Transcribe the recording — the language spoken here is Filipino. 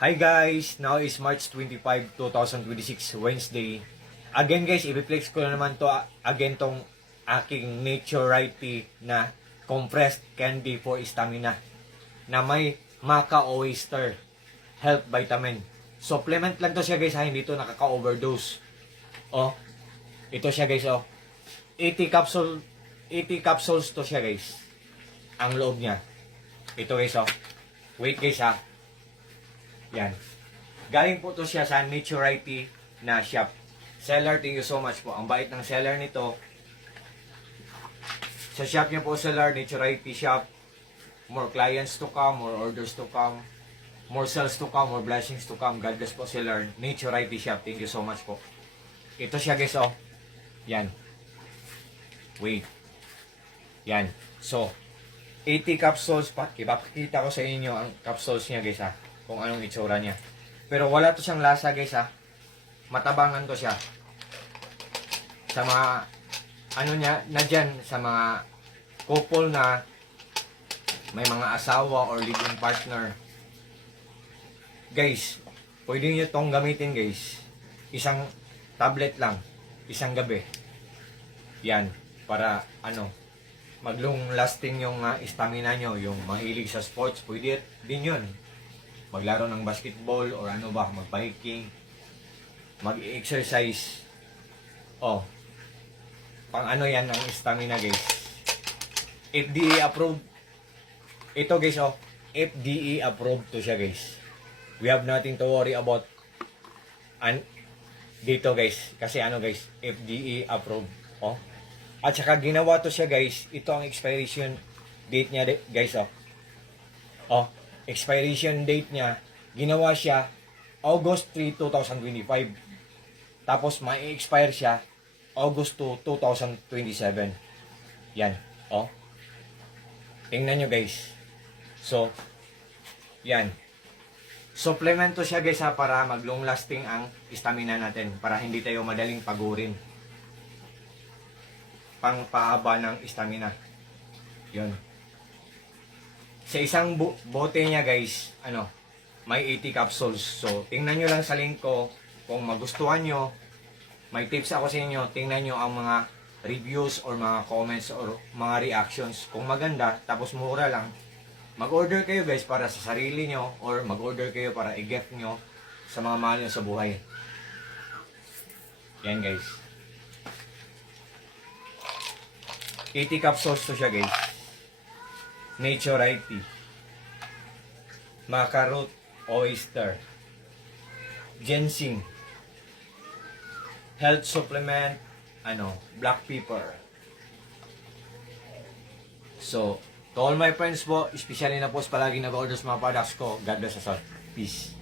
Hi guys! Now is March 25, 2026, Wednesday. Again guys, i-reflex ko na naman to again tong aking Naturity na compressed candy for stamina na may maca oyster health vitamin. Supplement lang to siya guys ha, hindi to nakaka-overdose. Oh, ito siya guys oh. 80 capsules to siya guys. Ang loob niya. Ito guys oh. Wait guys ha. Yan. Galing po to siya sa Naturity na shop. Seller, thank you so much po. Ang bait ng seller nito. Sa shop niya po, seller, Naturity shop. More clients to come, more orders to come, more sales to come, more blessings to come. God bless po, seller. Naturity shop. Thank you so much po. Ito siya guys, oh. Yan. Wait. Yan. So, 80 capsules pa. Ipapakita ko sa inyo ang capsules niya guys ha. Kung anong itsura niya. Pero wala to siyang lasa guys ha. Matabangan to siya. Sa mga ano niya na dyan, sa mga couple na may mga asawa or living partner. Guys, pwede niyo tong gamitin guys. Isang tablet lang, isang gabi. Yan, para ano, maglong lasting yung stamina nyo, yung mahilig sa sports, pwede din yun. Maglaro ng basketball or ano ba, mag-biking, mag-exercise. Oh, pang ano yan ang stamina guys. FDA approved. Ito guys oh, FDA approved to siya guys. We have nothing to worry about dito guys. Kasi ano guys, FDA approved. Oh. At saka ginawa to siya guys. Ito ang expiration date niya guys oh. Oh, expiration date niya, ginawa siya August 3, 2025. Tapos may expire siya August 2, 2027. Yan, oh. Tingnan nyo guys. So, yan. Supplement to siya guys ha, para mag long lasting ang stamina natin, para hindi tayo madaling pagurin. Pangpahaba ng stamina. Yun. Sa isang bote niya guys, ano, may 80 capsules. So, tingnan nyo lang sa link ko. Kung magustuhan nyo, may tips ako sa inyo. Tingnan nyo ang mga reviews or mga comments or mga reactions. Kung maganda, tapos mura lang, mag-order kayo guys para sa sarili nyo or mag-order kayo para i-gift nyo sa mga mahal nyo sa buhay. Yan guys. 80 capsules to siya guys. Naturity, maca root oyster, ginseng, health supplement, ano, black pepper. So, to all my friends po, especially na po palagi nag-order sa mga products ko, God bless us all. Peace.